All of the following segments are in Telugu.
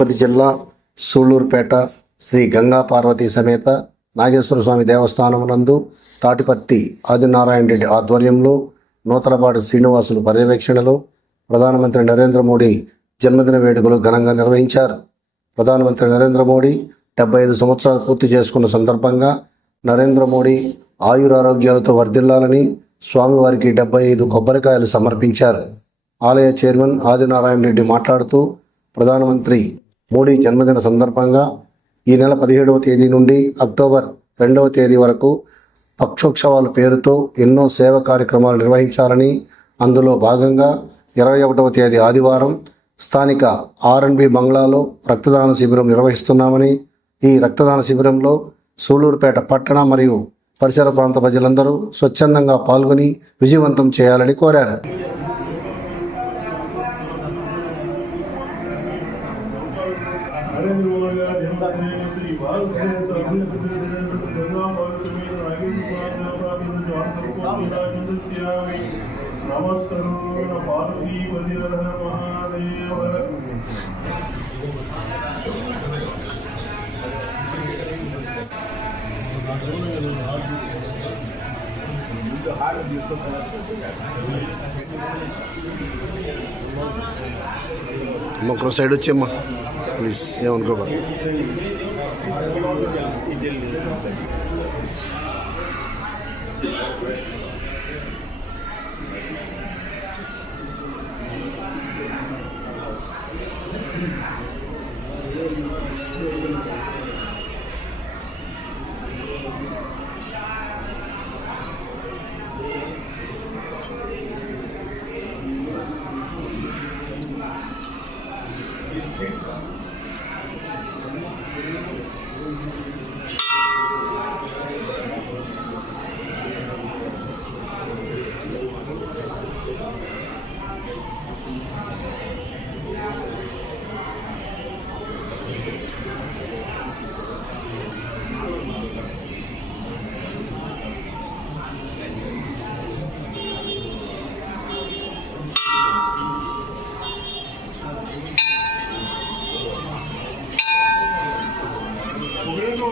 తిరుపతి జిల్లా సూళ్ళూరుపేట శ్రీ గంగా పార్వతి సమేత నాగేశ్వర స్వామి దేవస్థానం నందు తాటిపత్తి ఆదినారాయణ రెడ్డి ఆధ్వర్యంలో నూతలపాటి శ్రీనివాసులు పర్యవేక్షణలో ప్రధానమంత్రి నరేంద్ర మోడీ జన్మదిన వేడుకలు ఘనంగా నిర్వహించారు. ప్రధానమంత్రి నరేంద్ర మోడీ డెబ్బై ఐదు సంవత్సరాలు పూర్తి చేసుకున్న సందర్భంగా నరేంద్ర మోడీ ఆయురారోగ్యాలతో వర్ధిల్లాలని స్వామివారికి డెబ్బై ఐదు కొబ్బరికాయలు సమర్పించారు. ఆలయ చైర్మన్ ఆదినారాయణ రెడ్డి మాట్లాడుతూ ప్రధానమంత్రి మోడీ జన్మదిన సందర్భంగా ఈ నెల పదిహేడవ తేదీ నుండి అక్టోబర్ రెండవ తేదీ వరకు పక్షోత్సవాల పేరుతో ఎన్నో సేవ కార్యక్రమాలు నిర్వహించాలని అందులో భాగంగా ఇరవై ఒకటవ తేదీ ఆదివారం స్థానిక ఆర్ఎన్బి బంగ్లాలో రక్తదాన శిబిరం నిర్వహిస్తున్నామని ఈ రక్తదాన శిబిరంలో సూళ్ళూరుపేట పట్టణ మరియు పరిసర ప్రాంత ప్రజలందరూ స్వచ్ఛందంగా పాల్గొని విజయవంతం చేయాలని కోరారు. నరేంద్ర మోడీ గారి జన్మదినం శ్రీ భారతదేశ అభివృద్ధి గంగా పవిత్ర please, Leon Goba.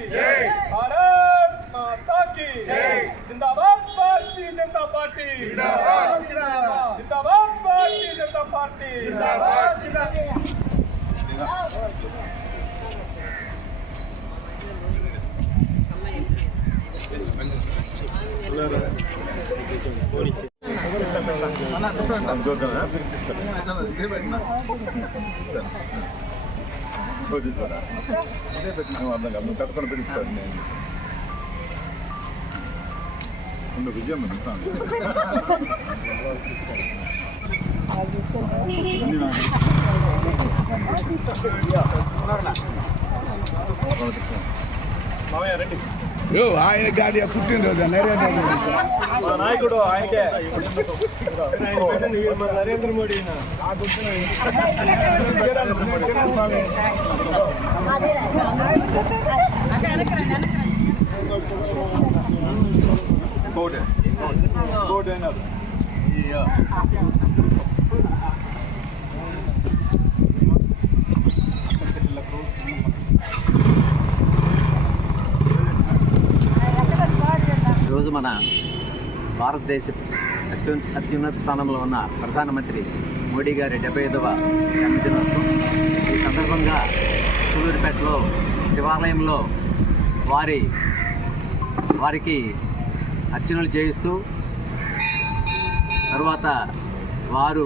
की भारत माता की। जिंदाबाद भारतीय जनता पार्टी। जिंदाबाद। जिंदाबाद। भारतीय जनता पार्टी। जिंदाबाद। जिंदाबाद। అన్న చెప్పండి అన్న చోదిస్తారా అదే పెట్టినా అర్థం కాదు కట్టుకొని పెట్టుకోండి నేను ఉండే విజయం మామయ్య రండి. ఆయన గాది పుట్టినరోజు నరేంద్ర మోడీ మా నాయకుడు ఆయనకే నరేంద్ర మోడీ కోటే కోటే అయినారు ఈరోజు మన భారతదేశ అత్యు అత్యున్నత స్థానంలో ఉన్న ప్రధానమంత్రి మోడీ గారి డెబ్బై ఐదవ జన్మదినోత్సవం. ఈ సందర్భంగా సూలూరుపేటలో శివాలయంలో వారి వారికి అర్చనలు చేయిస్తూ తర్వాత వారు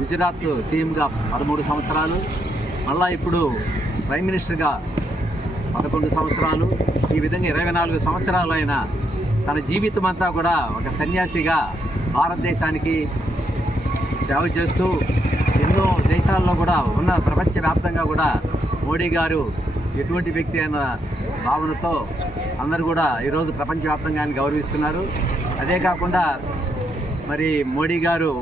గుజరాత్ సీఎంగా పదమూడు సంవత్సరాలు మళ్ళా ఇప్పుడు ప్రైమ్ మినిస్టర్గా పదకొండు సంవత్సరాలు ఈ విధంగా ఇరవై నాలుగు సంవత్సరాలు ఆయన తన జీవితం అంతా కూడా ఒక సన్యాసిగా భారతదేశానికి సేవ చేస్తూ ఎన్నో దేశాల్లో కూడా ఉన్న ప్రపంచవ్యాప్తంగా కూడా మోడీ గారు ఎటువంటి వ్యక్తి అన్న భావనతో అందరూ కూడా ఈరోజు ప్రపంచవ్యాప్తంగా ఆయన గౌరవిస్తున్నారు. అదే కాకుండా మరి మోడీ గారు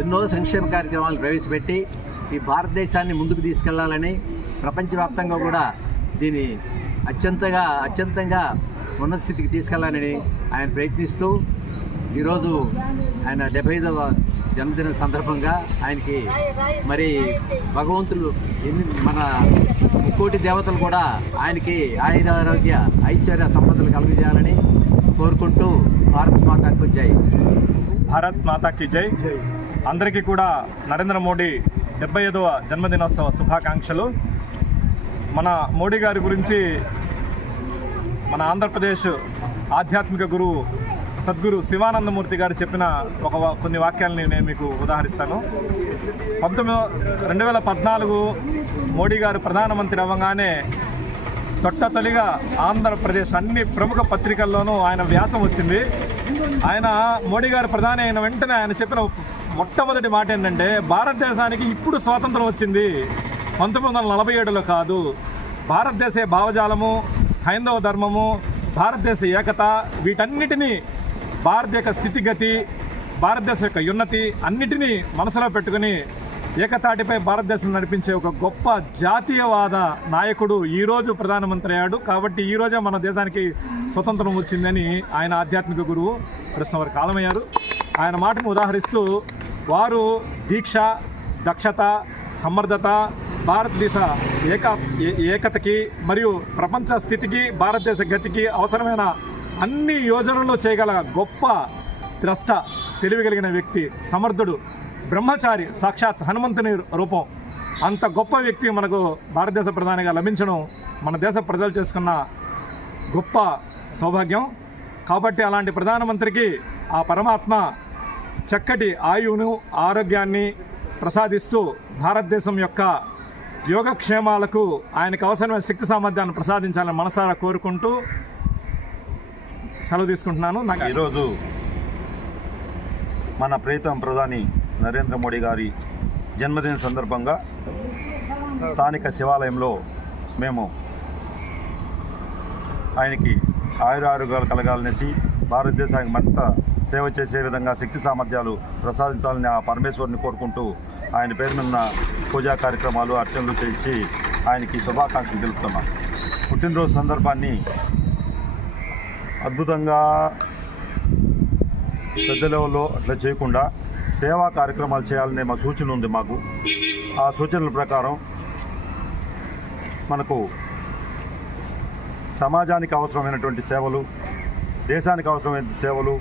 ఎన్నో సంక్షేమ కార్యక్రమాలు ప్రవేశపెట్టి ఈ భారతదేశాన్ని ముందుకు తీసుకెళ్ళాలని ప్రపంచవ్యాప్తంగా కూడా దీన్ని అత్యంతగా అత్యంతంగా ఉన్నత స్థితికి తీసుకెళ్ళాలని ఆయన ప్రయత్నిస్తూ ఈరోజు ఆయన డెబ్బై ఐదవ జన్మదిన సందర్భంగా ఆయనకి మరి భగవంతులు ఎన్ని మన ముక్కోటి దేవతలు కూడా ఆయనకి ఆయుధ ఆరోగ్య ఐశ్వర్య సంపదలు కలుగజేయాలని కోరుకుంటూ భారత్ మాతాకు జై భారత్ మాతాకి జై. అందరికీ కూడా నరేంద్ర మోడీ డెబ్బై ఐదవ జన్మదినోత్సవ శుభాకాంక్షలు. మన మోడీ గారి గురించి మన ఆంధ్రప్రదేశ్ ఆధ్యాత్మిక గురువు సద్గురు శివానందమూర్తి గారు చెప్పిన ఒక వా- కొన్ని వాక్యాలని నేను మీకు ఉదాహరిస్తాను. పంతొమ్మిది రెండు వేల పద్నాలుగు మోడీ గారు ప్రధానమంత్రి అవ్వగానే తొట్టతొలిగా ఆంధ్రప్రదేశ్ అన్ని ప్రముఖ పత్రికల్లోనూ ఆయన వ్యాసం వచ్చింది. ఆయన మోడీ గారు ప్రధాని అయిన వెంటనే ఆయన చెప్పిన మొట్టమొదటి మాట ఏంటంటే భారతదేశానికి ఇప్పుడు స్వాతంత్రం వచ్చింది. పంతొమ్మిది వందల నలభై ఏడులో కాదు. భారతదేశ భావజాలము. హైందవ ధర్మము భారతదేశ ఏకత వీటన్నిటినీ భారత యొక్క స్థితిగతి భారతదేశ యొక్క ఉన్నతి అన్నిటినీ మనసులో పెట్టుకుని ఏకతాటిపై భారతదేశం నడిపించే ఒక గొప్ప జాతీయవాద నాయకుడు ఈరోజు ప్రధానమంత్రి అయ్యాడు. కాబట్టి ఈరోజే మన దేశానికి స్వతంత్రం వచ్చిందని ఆయన ఆధ్యాత్మిక గురువు కృష్ణవారి కాలమయ్యారు. ఆయన మాటను ఉదాహరిస్తూ వారు దీక్ష దక్షత సమర్థత భారతదేశ ఏక ఏ- ఏకతకి మరియు ప్రపంచ స్థితికి భారతదేశ గతికి అవసరమైన అన్ని యోజనలు చేయగల గొప్ప ద్రష్ట తెలివిగలిగిన వ్యక్తి సమర్థుడు బ్రహ్మచారి సాక్షాత్ హనుమంతుని రూపం. అంత గొప్ప వ్యక్తి మనకు భారతదేశ ప్రధానిగా లభించడం మన దేశ ప్రజలు చేసుకున్న గొప్ప సౌభాగ్యం. కాబట్టి అలాంటి ప్రధానమంత్రికి ఆ పరమాత్మ చక్కటి ఆయువును ఆరోగ్యాన్ని ప్రసాదిస్తూ భారతదేశం యొక్క యోగక్షేమాలకు ఆయనకు అవసరమైన శక్తి సామర్థ్యాన్ని ప్రసాదించాలని మనసారా కోరుకుంటూ సెలవు తీసుకుంటున్నాను. నాకు ఈరోజు మన ప్రీతం ప్రధాని నరేంద్ర మోడీ గారి జన్మదిన సందర్భంగా స్థానిక శివాలయంలో మేము ఆయనకి ఆయురారోగ్యాలు కలగాలనేసి భారతదేశానికి మరింత సేవ చేసే విధంగా శక్తి సామర్థ్యాలు ప్రసాదించాలని ఆ పరమేశ్వరుని కోరుకుంటూ ఆయన పేరు మీద పూజా కార్యక్రమాలు అర్చనలు చేయించి ఆయనకి శుభాకాంక్షలు తెలుపుతున్నాం. పుట్టినరోజు సందర్భాన్ని అద్భుతంగా పెద్ద లెవెల్లో అట్లా చేయకుండా సేవా కార్యక్రమాలు చేయాలనే మా సూచన ఉంది మాకు. ఆ సూచనల ప్రకారం మనకు సమాజానికి అవసరమైనటువంటి సేవలు దేశానికి అవసరమైన సేవలు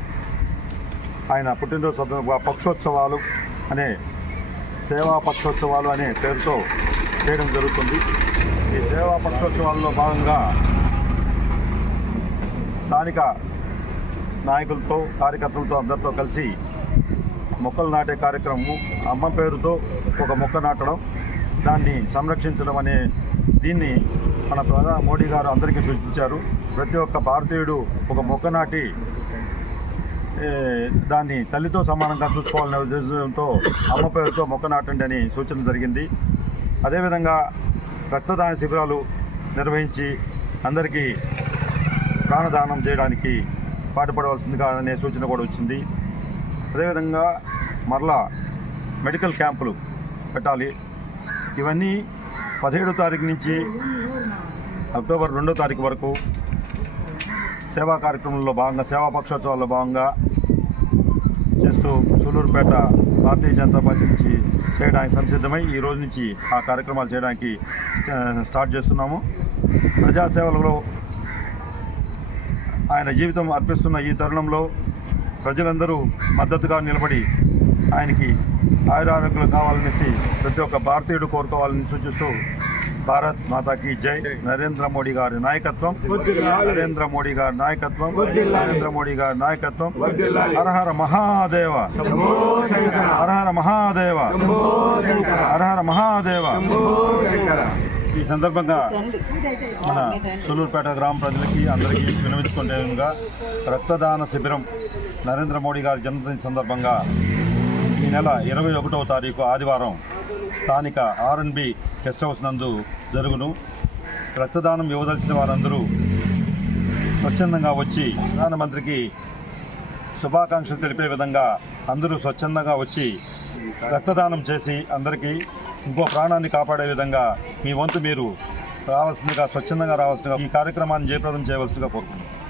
ఆయన పుట్టినరోజు పక్షోత్సవాలు అనే సేవా పక్షోత్సవాలు అనే పేరుతో చేయడం జరుగుతుంది. ఈ సేవా పక్షోత్సవాల్లో భాగంగా స్థానిక నాయకులతో కార్యకర్తలతో అందరితో కలిసి మొక్కలు నాటే కార్యక్రమము అమ్మ పేరుతో ఒక మొక్క నాటడం దాన్ని సంరక్షించడం అనే దీన్ని మన ప్రధాని మోడీ గారు అందరికీ సూచించారు. ప్రతి ఒక్క భారతీయుడు ఒక మొక్క నాటి దాన్ని తల్లితో సమానంగా చూసుకోవాలనే ఉద్దేశంతో అమ్మ పేరుతో మొక్క నాటండి అని సూచన జరిగింది. అదేవిధంగా రక్తదాన శిబిరాలు నిర్వహించి అందరికీ ప్రాణదానం చేయడానికి పాటుపడవలసిందిగా అనే సూచన కూడా వచ్చింది. అదేవిధంగా మరలా మెడికల్ క్యాంపులు పెట్టాలి. ఇవన్నీ పదిహేడో తారీఖు నుంచి అక్టోబర్ రెండో తారీఖు వరకు సేవా కార్యక్రమంలో భాగంగా సేవా పక్షోత్సవాల్లో భాగంగా చేస్తూ సూలూరుపేట భారతీయ జనతా పార్టీ నుంచి చేయడానికి సంసిద్ధమై ఈ రోజు నుంచి ఆ కార్యక్రమాలు చేయడానికి స్టార్ట్ చేస్తున్నాము. ప్రజాసేవలలో ఆయన జీవితం అర్పిస్తున్న ఈ తరుణంలో ప్రజలందరూ మద్దతుగా నిలబడి ఆయనకి ఆయురారోగ్యాలు కావాలనేసి ప్రతి ఒక్క భారతీయుడు కోరుకోవాలని సూచిస్తూ భారత్ మాతాకి జై. నరేంద్ర మోడీ గారి నాయకత్వం. నరేంద్ర మోడీ గారి నాయకత్వం. నరేంద్ర మోడీ గారి నాయకత్వం. హరహర మహాదేవ. హరహర మహాదేవ. హరహర మహాదేవ. ఈ సందర్భంగా మన సులూరుపేట గ్రామ ప్రజలకి అందరికీ వినవించుకునే రక్తదాన శిబిరం నరేంద్ర మోడీ గారి జన్మదిన సందర్భంగా నెల ఇరవై ఒకటవ తారీఖు ఆదివారం స్థానిక ఆర్ఎన్బి గెస్ట్ హౌస్ నందు జరుగును. రక్తదానం ఇవ్వదలిచిన వారందరూ స్వచ్ఛందంగా వచ్చి ప్రధానమంత్రికి శుభాకాంక్షలు తెలిపే విధంగా అందరూ స్వచ్ఛందంగా వచ్చి రక్తదానం చేసి అందరికీ ఇంకో ప్రాణాన్ని కాపాడే విధంగా మీ వంతు మీరు రావాల్సిందిగా స్వచ్ఛందంగా రావాల్సిందిగా ఈ కార్యక్రమాన్ని జయప్రదం చేయవలసిందిగా కోరుకుంటున్నాను